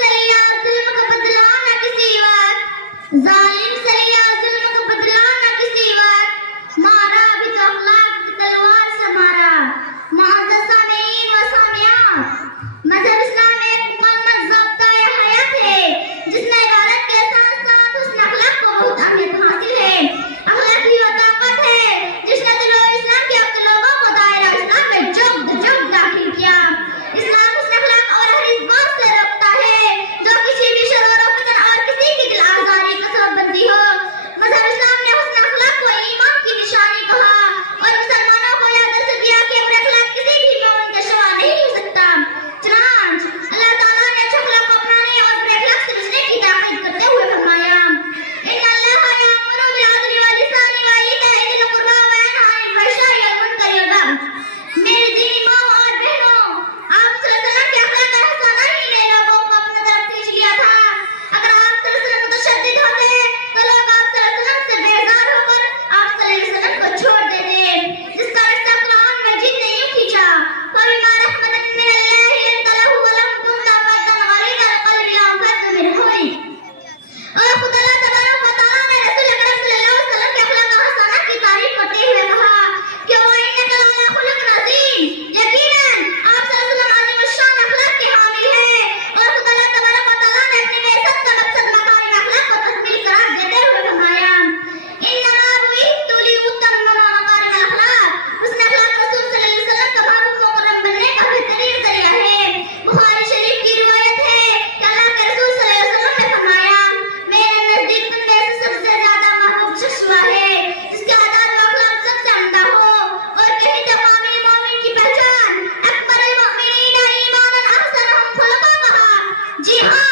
सैया जुल्म का बदला न किसी वक्त, जालिम सैया जुल्म का बदला न किसी वक्त, मारा भी तो अखलाक की तलवार से मारा। मुअज़्ज़ज़ सामीईन व सामियात, मज़हब इस्लाम एक मुकम्मल ज़ाब्ता-ए हयात है जिसमें इबादत के साथ साथ हुस्न अखलाक को बहुत अहमियत हासिल है। अखलाक ही वो ताकत है जिसने दिलो इस्लाम के अपने लोगों को दायरा इस्लाम में जुग दाखिल किया। इस्लाम हुस्न अखलाक और हर इस बात से रोकता है जो किसी भी शरर और फितन और किसी की दिल आज़ारी का सबब बनती हो। मज़हब इस्लाम ने हुस्न अखलाक को ईमान की निशानी कहा और मुसलमानों को यह दर्स दिया कि बुरे अखलाक किसी भी मोमिन का शवा नहीं हो सकता। चुनांच अल्लाह ताला ने अच्छे अखलाक को अपनाने और बुरे अखलाक से बचने की ताकीद करते हुए फरमाया, इन्ना अल्लाह यअमुरु बिल अदली वल इहसानि व ईताइ ज़िल क़ुर्बा व यनहा अनिल फ़हशाइ वल मुनकरि वल बग़य। मेरे दीनी माँ और बहनों, आप सल्लल्लाहु अलैहि वसल्लम के अखलाक का हसाना ही ने लोगों को अपनी तरफ खींच लिया था। अगर आप सल्लल्लाहु अलैहि वसल्लम मुतशद्दिद होते तो लोग आप सल्लल्लाहु अलैहि वसल्लम से बेजार होकर आप सल्लल्लाहु अलैहि वसल्लम को छोड़ देते, जिसका रिश्ता कुरान मजीद ने यूं खींचा, फबिमा रहमतिन मिनल्लाहि लिन्त लहु व लम कुन्त फद्दन गलीज़ल क़ल्बि लंफ़द्दू मिन हौलिक। और खुदा तबारक व तआला ने रसूल अकरम सल्लल्लाहु अलैहि वसल्लम के अखलाक का हसाना की तारीफ करते हुए कहा कि वो इन्नका लअला खुलुक़िन अज़ीम, यकीनन आप सल्लल्लाहु अलैहि वसल्लम अज़ीमुश्शान अखलाक के हामिल हैं। और खुदा तबारक व तआला ने अपनी बेइज्जत का मकसद मकारिम अखलाक को तकमील करार देते हुए फरमाया, इन्नमा बुइस्तु लिउतम्मिम मकारिम अखलाक। हुस्न अखलाक रसूल सल्लल्लाहु अलैहि वसल्लम का महबूब मुकर्रम बनने का बेहतरीन ज़रिया है। बुखारी शरीफ की रिवायत है कि अल्लाह के रसूल सल्लल्लाहु अलैहि वसल्लम ने फरमाया, मेरे नजदीक तुम में से सबसे ज्यादा महबूब शख्स वह है जिसके आदात व अखलाक सबसे उम्दा हो। और कहीं तो कामिल मोमिन की पहचान अकबरुल मुमिनीन ईमानन अहसनुहुम खुलुक़न कहा। जी हाँ,